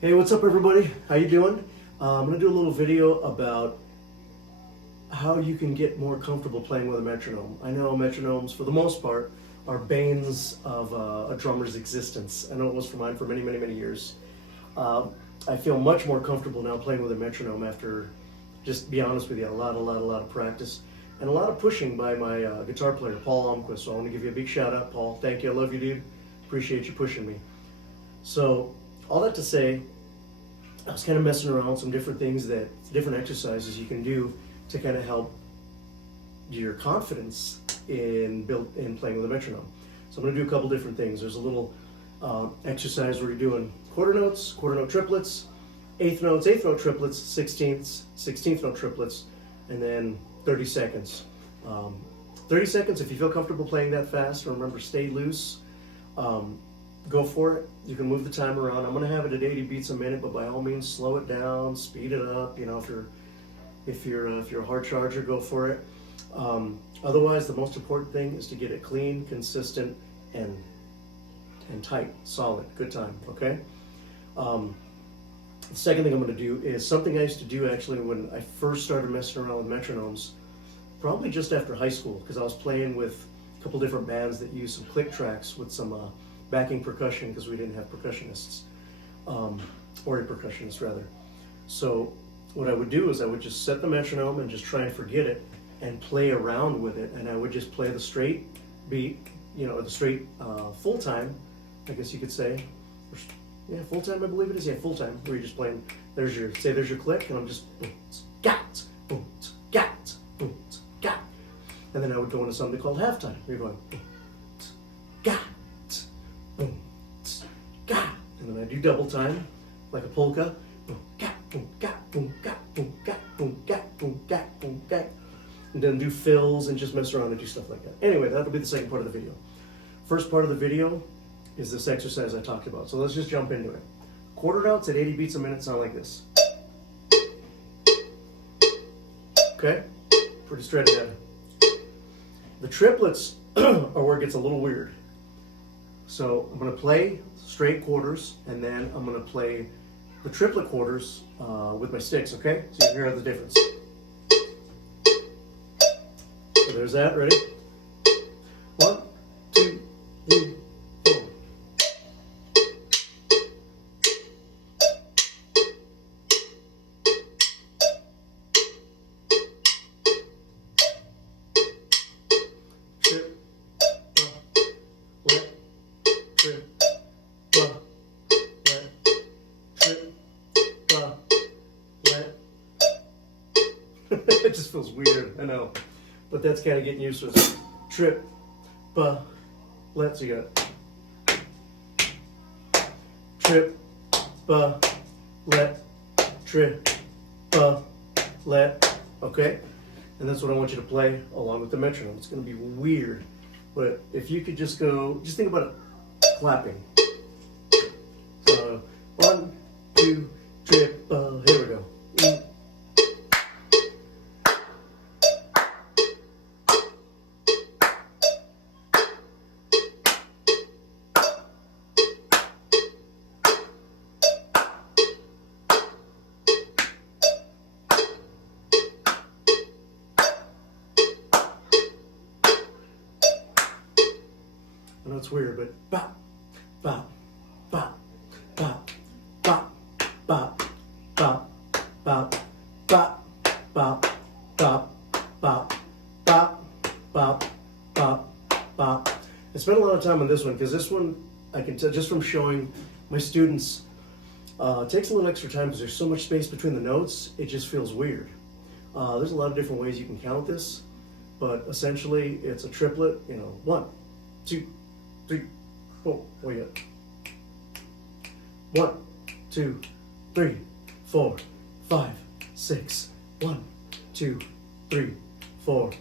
Hey, what's up everybody? How you doing? I'm going to do a little video about how you can get more comfortable playing with a metronome. I know metronomes, for the most part, are banes of a drummer's existence. I know it was for mine for many, many, many years. I feel much more comfortable now playing with a metronome after, just be honest with you, a lot of practice and a lot of pushing by my guitar player, Paul Almquist. So I want to give you a big shout out, Paul. Thank you. I love you, dude. Appreciate you pushing me. So, all that to say, I was kind of messing around with some different things different exercises you can do to kind of help your confidence in playing with a metronome. So I'm going to do a couple different things. There's a little exercise where you're doing quarter note triplets, eighth note triplets, 16th note triplets, and then 30 seconds. 30 seconds, if you feel comfortable playing that fast, remember, stay loose. Go for it. You can move the time around. I'm going to have it at 80 beats a minute, but by all means, slow it down, speed it up. You know, if you're a hard charger, go for it. Otherwise, the most important thing is to get it clean, consistent, and tight, solid, good time. Okay. The second thing I'm going to do is something I used to do actually when I first started messing around with metronomes, probably just after high school, because I was playing with a couple different bands that use some click tracks with some backing percussion, because we didn't have percussionists, or a percussionist rather. So what I would do is I would just set the metronome and just try and forget it and play around with it, and I would just play the straight beat, you know, the straight full time, I guess you could say. Yeah, full time, I believe it is. Yeah, full time, where you're just playing. There's your click, and I'm just gat, boom, gat, boom, gat, and then I would go into something called halftime. Where you're going gat, boom, gat, and then I do double time, like a polka. Boom, gat, boom, gat, boom, gat, boom, gat, boom, gat, boom, gat, boom, gat, and then do fills and just mess around and do stuff like that. Anyway, that'll be the second part of the video. First part of the video is this exercise I talked about. So let's just jump into it. Quarter notes at 80 beats a minute sound like this. Okay? Pretty straight ahead. The triplets are where it gets a little weird. So I'm going to play straight quarters, and then I'm going to play the triplet quarters with my sticks, okay? So you hear the difference. So there's that, ready? 1, 2, 3, 4. Trip, let, trip, let, trip, let. It just feels weird, I know. But that's kind of getting used to it. Trip, let, so you got trip, let, trip, let, okay? And that's what I want you to play along with the metronome. It's going to be weird, but if you could just think about it, clapping. So, 1, 2, trip, here we go. I know it's weird, but bop, bop, bop, bop, bop, bop, bop, bop, bop, bop, bop, bop, bop, bop, bop, bop. I spent a lot of time on this one because this one, I can tell just from showing my students, it takes a little extra time because there's so much space between the notes, it just feels weird. There's a lot of different ways you can count this, but essentially it's a triplet, you know, 1, 2, 3, 4, wait up. 1, 2, 3, 4, 5, 6. 1, 2, 3, 4,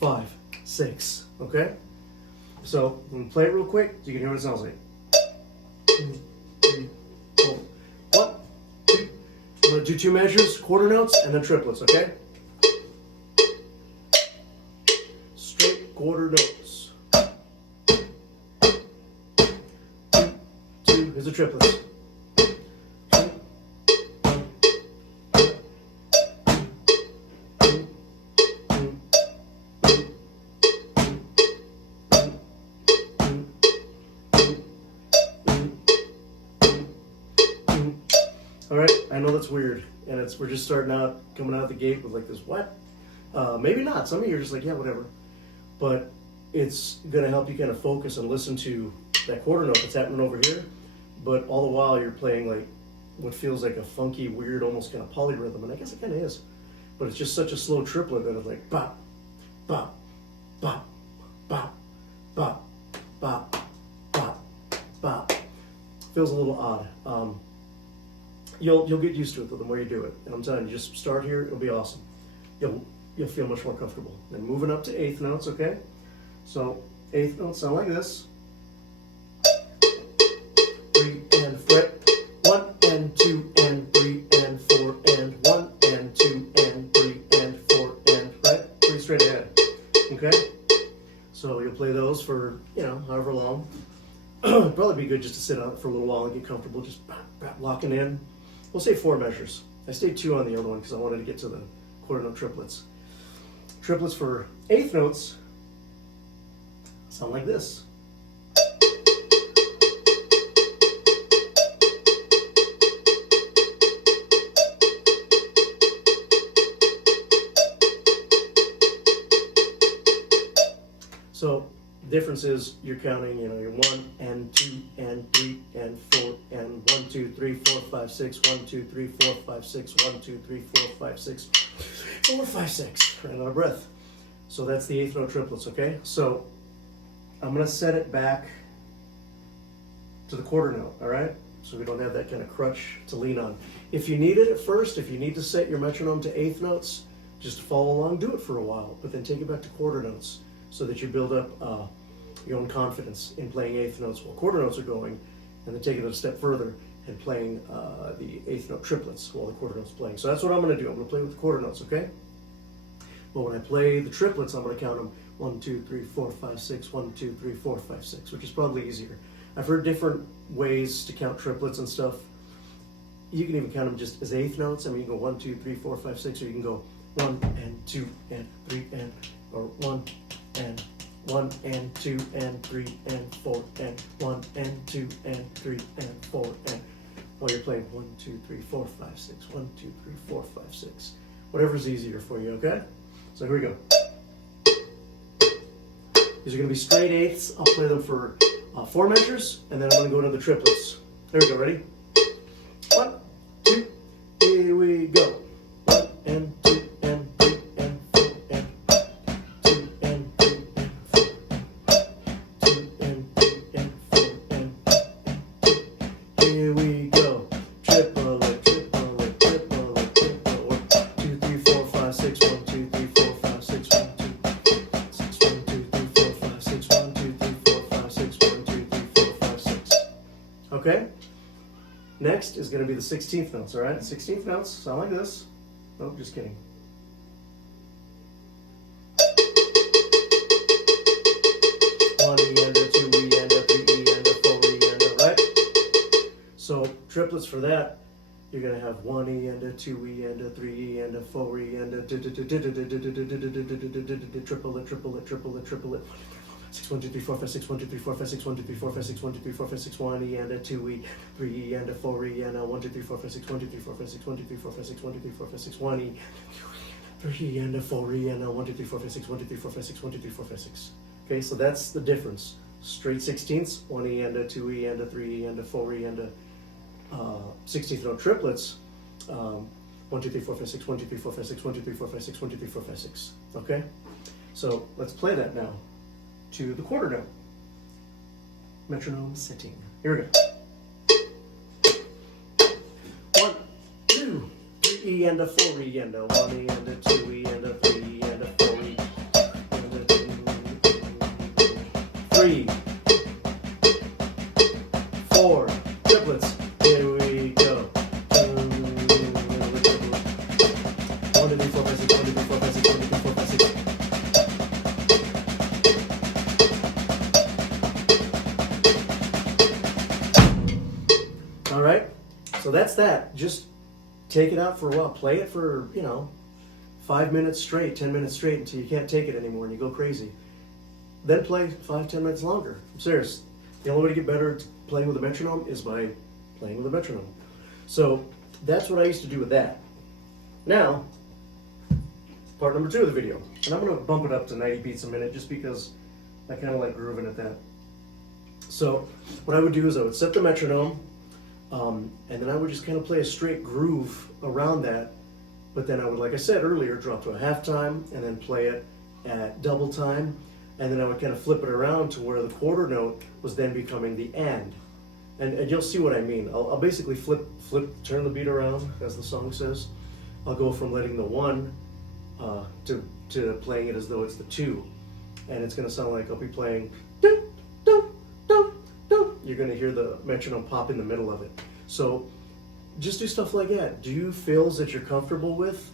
5, 6. Okay? So I'm gonna play it real quick so you can hear what it sounds like. 2, 3, 4. 1, 2. I'm gonna do 2 measures, quarter notes, and then triplets, okay? Straight quarter notes. Here's the triplets. All right, I know that's weird, and we're just starting out, coming out of the gate with like this, what? Maybe not. Some of you are just like, yeah, whatever. But it's going to help you kind of focus and listen to that quarter note that's happening over here. But all the while you're playing like what feels like a funky, weird, almost kind of polyrhythm, and I guess it kind of is. But it's just such a slow triplet that it's like bop, bop, bop, bop, bop, bop, bop, bop. Feels a little odd. You'll get used to it though, the more you do it. And I'm telling you, just start here, it'll be awesome. You'll feel much more comfortable. Then moving up to eighth notes, okay? So eighth notes sound like this. 3 and fret, 1 and 2 and 3 and 4 and 1 and 2 and 3 and 4 and right? Pretty straight ahead. Okay? So you'll play those for, however long. It'd probably be good just to sit on it for a little while and get comfortable, just locking in. We'll say 4 measures. I stayed 2 on the other one because I wanted to get to the quarter note triplets. Triplets for eighth notes sound like this. So the difference is you're counting, you're 1 and 2 and 3 and 4 and 1, 2, 3, 4, 5, 6, 1, 2, 3, 4, 5, 6, 1, 2, 3, 4, 5, 6, 4, 5, 6. Ran out of breath. So that's the eighth note triplets, okay? So I'm going to set it back to the quarter note, all right? So we don't have that kind of crutch to lean on. If you need it at first, if you need to set your metronome to eighth notes, just follow along, do it for a while, but then take it back to quarter notes so that you build up your own confidence in playing eighth notes while quarter notes are going, and then take it a step further and playing the eighth note triplets while the quarter note's playing. So that's what I'm going to do. I'm going to play with the quarter notes, okay? But when I play the triplets, I'm going to count them 1, 2, 3, 4, 5, 6, 1, 2, 3, 4, 5, 6, which is probably easier. I've heard different ways to count triplets and stuff. You can even count them just as eighth notes. I mean, you can go 1, 2, 3, 4, 5, 6, or you can go 1 and 2 and 3 and, or 1 and 1 and 2 and 3 and 4 and 1 and 2 and 3 and 4 and while you're playing 1, 2, 3, 4, 5, 6, 1, 2, 3, 4, 5, 6. Whatever's easier for you, okay? So here we go. These are going to be straight eighths. I'll play them for 4 measures, and then I'm going to go into the triplets. There we go. Ready? 1, 2, here we go. 1 and 2 and 3 and 4 and 2 and 3 and 4, 2 and 3 and 4 and 2. Here we go. Triplet, triplet, triplet, triplet. 2, 3, 4, 5, 6. 1, 2, 3, 4, 5, 6. 1, 2, 6. 1, 2, 3, 4, 5, 6. 1, 2, 3, 4, 5, 6. 1, 2, 3, 4, 5, 6. Okay? Next is going to be the 16th notes, all right? 16th notes sound like this. Nope, just kidding. One E and a 2 E and a 3 E and a 4 E and a, right? So triplets for that, you're going to have 1 E and a 2 E and a 3 E and a 4 E and a triplet, triplet, triplet, triplet. 6, 1, 2, 3, 4, 5, 6, 1, 2, 3, 4, 5, 6, 1, 2, 3, 4, 5, 6, 1, 2, 3, 4, 5, 6, 1 E and a 2 E, 3 E and a 4 E and a 1, 2, 3, 4, 5, 6, 1, 2, 3, 4, 5, 6, 1, 2, 3, 4, 5, 6, 1, 2, 3, 4, 5, 6, 1 E, 3 E and a 4 E and a 1, 2, 3, 4, 5, 6, 1, 2, 3, 4, 5, 6, 1, 2, 3, 4, 5, 6. Okay, so that's the difference. Straight 16ths, 1 E and a 2 E and a 3 E and a 4 E and a 16th note triplets. 1, 2, 3, 4, 5, 6, 1, 2, 3, 4, 5, 6, 1, 2, 3, 4, 5, 6, 1, 2, 3, 4, 5, 6. Okay? So let's play that now to the quarter note. Metronome setting. Here we go. 1, 2, 3 E and a 4 E and a 1 E and a 2 E and a 3 E and a 4 E and a 3, 4 triplets. Here we go. 1, 2, 3, 4, 5, 6, 1, 2, 3, 4, 5, 6, 1, 2, 3, 4, 5, 6. All right, so that's that. Just take it out for a while. Play it for, 5 minutes straight, 10 minutes straight until you can't take it anymore and you go crazy. Then play 5, 10 minutes longer. I'm serious. The only way to get better at playing with a metronome is by playing with a metronome. So that's what I used to do with that. Now, part number 2 of the video. And I'm going to bump it up to 90 beats a minute just because I kind of like grooving at that. So what I would do is I would set the metronome, and then I would just kind of play a straight groove around that. But then I would, like I said earlier, drop to a half time and then play it at double time. And then I would kind of flip it around to where the quarter note was then becoming the and. And you'll see what I mean. I'll basically turn the beat around, as the song says. I'll go from letting the 1 to playing it as though it's the 2. And it's gonna sound like I'll be playing dun, dun, dun, dun. You're gonna hear the metronome pop in the middle of it. So just do stuff like that. Do fills that you're comfortable with.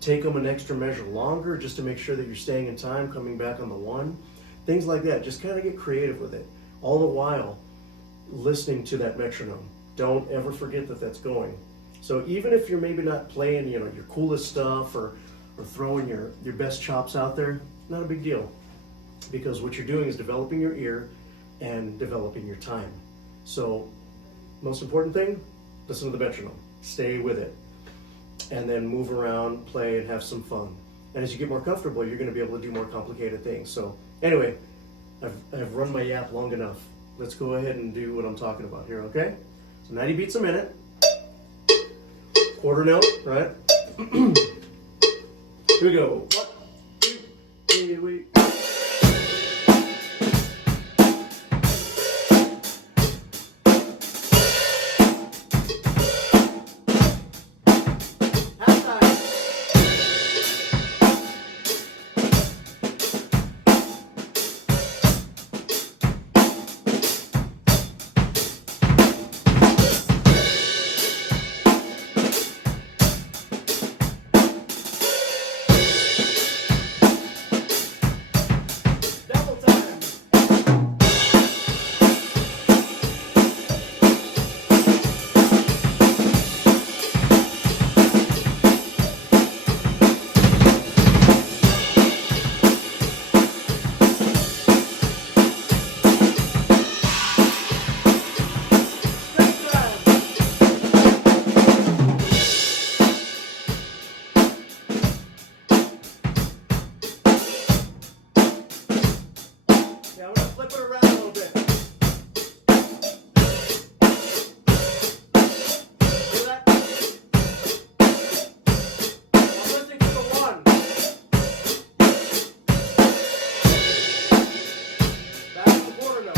Take them an extra measure longer just to make sure that you're staying in time, coming back on the 1. Things like that. Just kind of get creative with it. All the while listening to that metronome. Don't ever forget that that's going. So even if you're maybe not playing, your coolest stuff or throwing your best chops out there, not a big deal. Because what you're doing is developing your ear and developing your time. So most important thing, listen to the metronome. Stay with it. And then move around, play, and have some fun. And as you get more comfortable, you're going to be able to do more complicated things. So anyway, I've run my yap long enough. Let's go ahead and do what I'm talking about here, okay? So 90 beats a minute. Quarter note, right? Here we go. 1, 2, 3, we. Flip it around a little bit. See that? I'm listening to the 1. Back to the quarter note.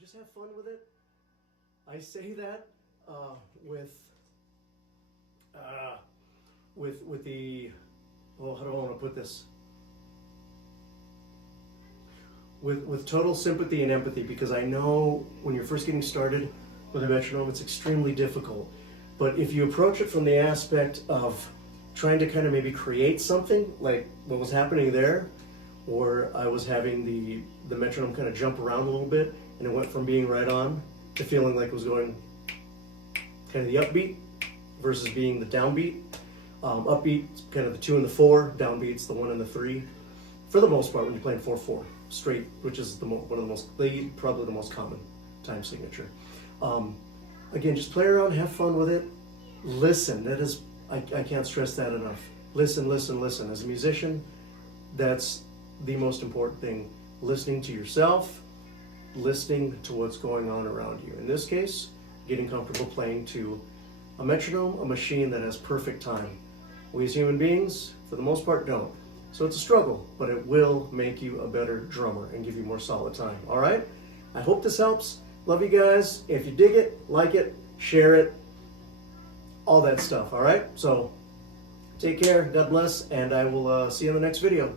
Just have fun with it. I say that with the, well, how do I want to put this? With total sympathy and empathy, because I know when you're first getting started with a metronome, it's extremely difficult. But if you approach it from the aspect of trying to kind of maybe create something like what was happening there, or I was having the metronome kind of jump around a little bit, and it went from being right on to feeling like it was going kind of the upbeat versus being the downbeat. Upbeat, kind of the 2 and the 4, downbeat's the 1 and the 3. For the most part, when you're playing 4/4 straight, which is one of the most, probably the most common time signature. Again, just play around, have fun with it, listen. That is, I can't stress that enough. Listen, listen, listen. As a musician, that's the most important thing. Listening to yourself, listening to what's going on around you. In this case, getting comfortable playing to a metronome, a machine that has perfect time. We as human beings, for the most part, don't. So it's a struggle, but it will make you a better drummer and give you more solid time. All right? I hope this helps. Love you guys. If you dig it, like it, share it, all that stuff. All right? So take care. God bless. And I will see you in the next video.